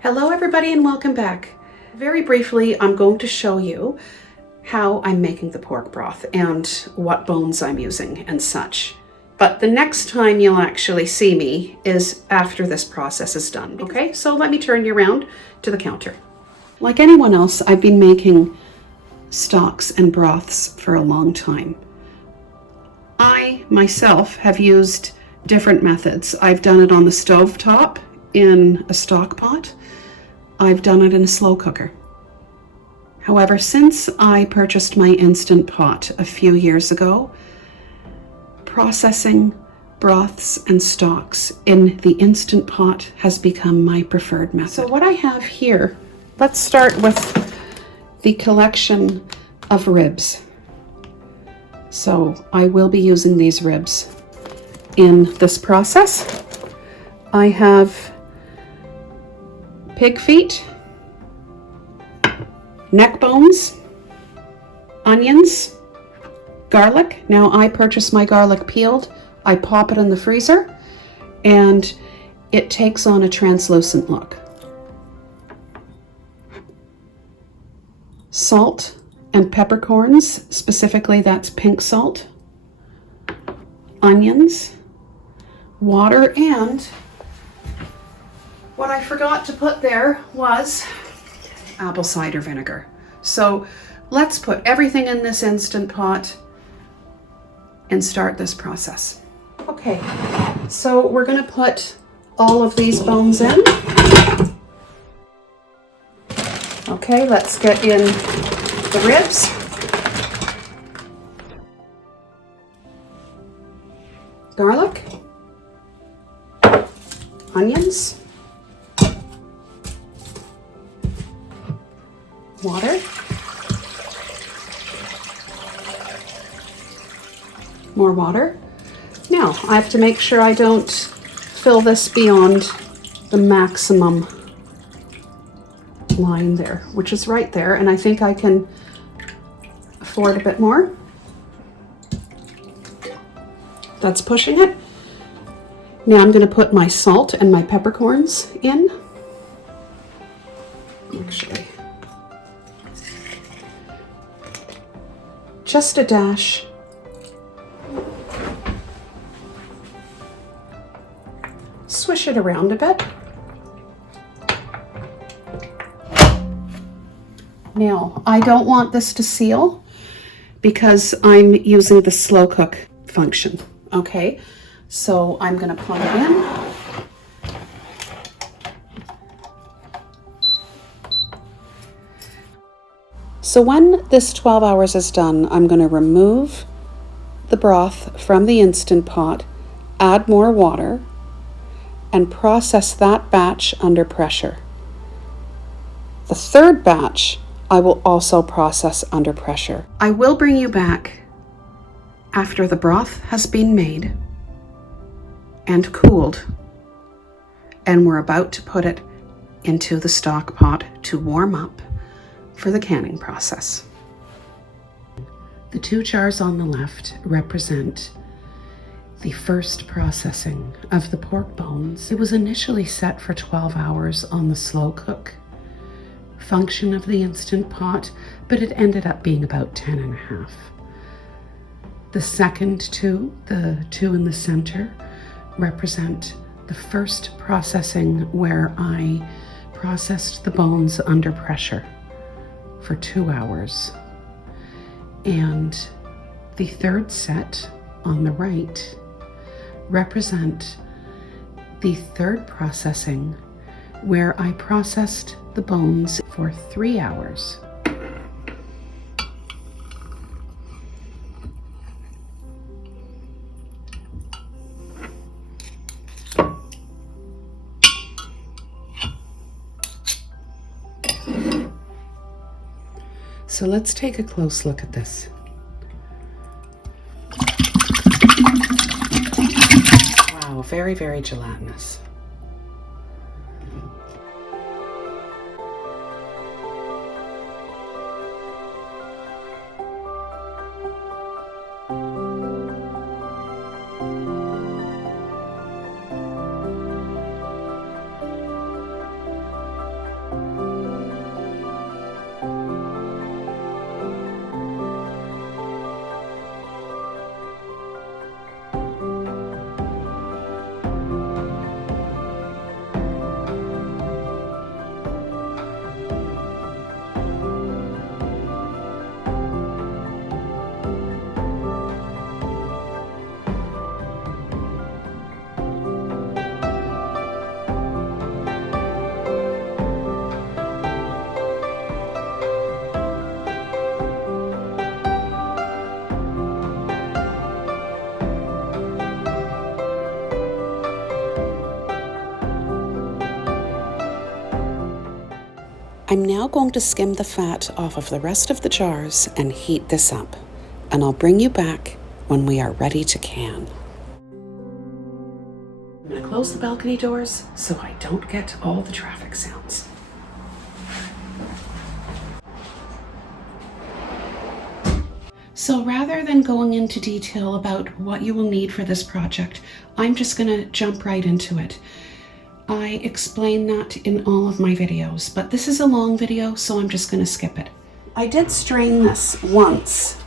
Hello everybody and welcome back. Very briefly, I'm going to show you how I'm making the pork broth and what bones I'm using and such. But the next time you'll actually see me is after this process is done. Okay, so let me turn you around to the counter. Like anyone else, I've been making stocks and broths for a long time. I myself have used different methods. I've done it on the stove top in a stock pot. I've done it in a slow cooker. However, since I purchased my Instant Pot a few years ago, processing broths and stocks in the Instant Pot has become my preferred method. So what I have here, let's start with the collection of ribs. So I will be using these ribs in this process. I have pig feet, neck bones, onions, garlic. Now I purchased my garlic peeled. I pop it in the freezer and it takes on a translucent look. Salt and peppercorns, specifically that's pink salt, onions, water, and what I forgot to put there was apple cider vinegar. So let's put everything in this Instant Pot and start this process. Okay, so we're going to put all of these bones in. Okay, let's get in the ribs. Garlic, onions, water, more water. Now I have to make sure I don't fill this beyond the maximum line there, which is right there, and I think I can afford a bit more. That's pushing it. Now I'm going to put my salt and my peppercorns in. Actually, just a dash. Swish it around a bit. Now, I don't want this to seal because I'm using the slow cook function. Okay, so I'm going to plug it in. So when this 12 hours is done, I'm going to remove the broth from the Instant Pot, add more water, and process that batch under pressure. The third batch I will also process under pressure. I will bring you back after the broth has been made and cooled, and we're about to put it into the stock pot to warm up for the canning process. The two jars on the left represent the first processing of the pork bones. It was initially set for 12 hours on the slow cook function of the Instant Pot, but it ended up being about 10 and a half. The second two, the two in the center, represent the first processing where I processed the bones under pressure for 2 hours. And the third set on the right represent the third processing where I processed the bones for 3 hours. So let's take a close look at this. Wow, very, very gelatinous. I'm now going to skim the fat off of the rest of the jars and heat this up, and I'll bring you back when we are ready to can. I'm going to close the balcony doors so I don't get all the traffic sounds. So rather than going into detail about what you will need for this project, I'm just going to jump right into it. I explain that in all of my videos, but this is a long video, so I'm just going to skip it. I did strain this once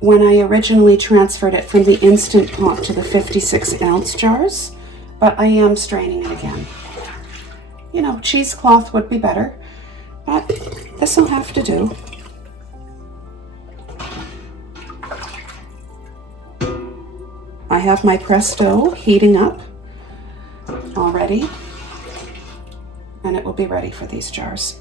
when I originally transferred it from the Instant Pot to the 56-ounce jars, but I am straining it again. You know, cheesecloth would be better, but this will have to do. I have my Presto heating up already, and it will be ready for these jars.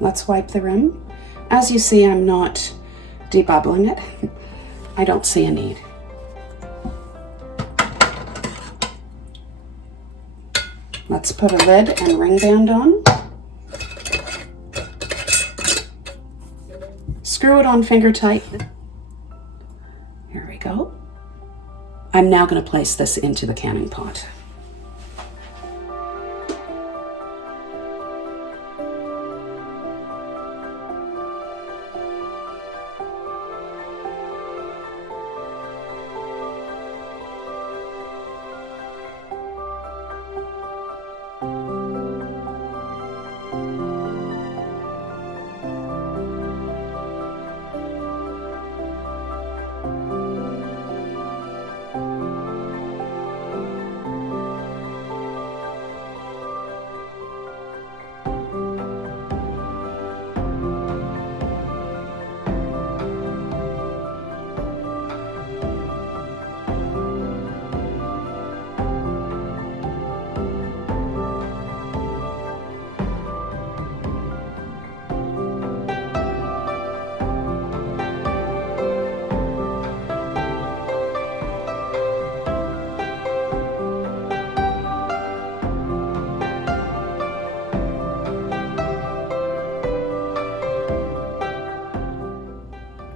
Let's wipe the rim. As you see, I'm not debubbling it. I don't see a need. Let's put a lid and ring band on. Screw it on finger tight. Here we go. I'm now going to place this into the canning pot.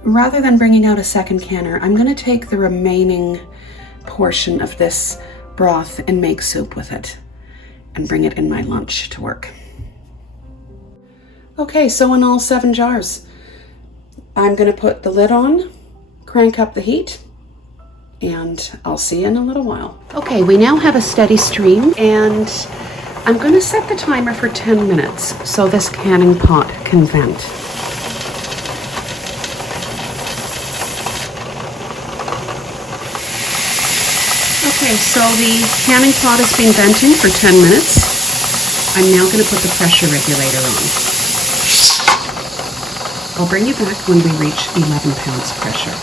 Rather than bringing out a second canner, I'm going to take the remaining portion of this broth and make soup with it and bring it in my lunch to work. Okay, so in all 7 jars, I'm going to put the lid on, crank up the heat, and I'll see you in a little while. Okay, we now have a steady stream, and I'm going to set the timer for 10 minutes so this canning pot can vent. Okay, so the canning pot has been venting for 10 minutes. I'm now going to put the pressure regulator on. I'll bring you back when we reach 11 pounds pressure.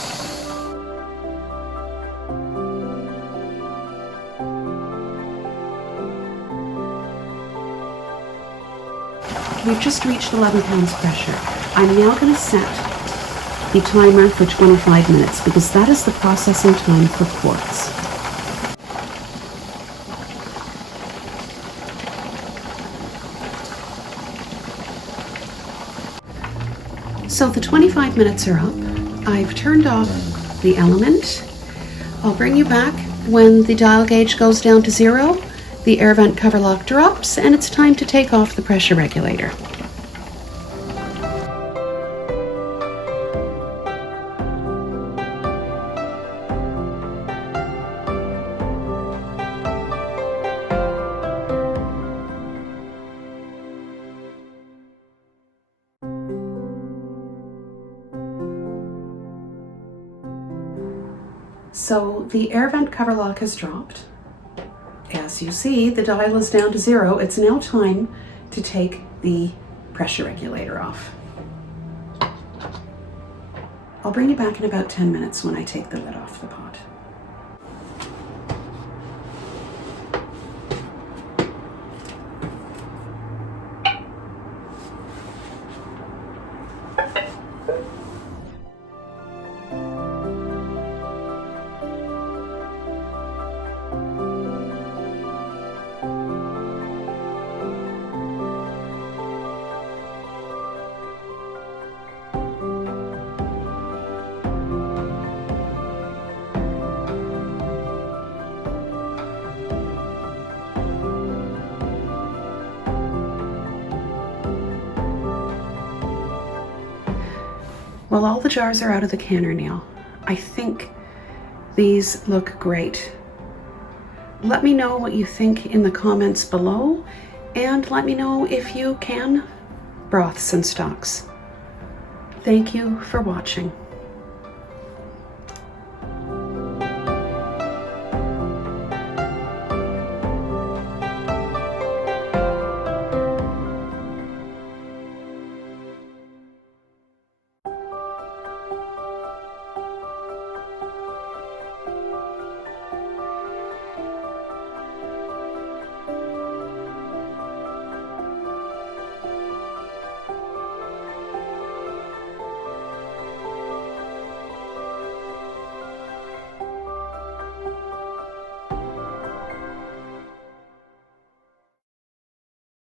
We've just reached 11 pounds pressure. I'm now going to set the timer for 25 minutes because that is the processing time for quartz. So the 25 minutes are up. I've turned off the element. I'll bring you back when the dial gauge goes down to 0, the air vent cover lock drops, and it's time to take off the pressure regulator. So the air vent cover lock has dropped. As you see, the dial is down to 0. It's now time to take the pressure regulator off. I'll bring you back in about 10 minutes when I take the lid off the pot. Well, all the jars are out of the canner now. I think these look great. Let me know what you think in the comments below, and let me know if you can broths and stocks. Thank you for watching.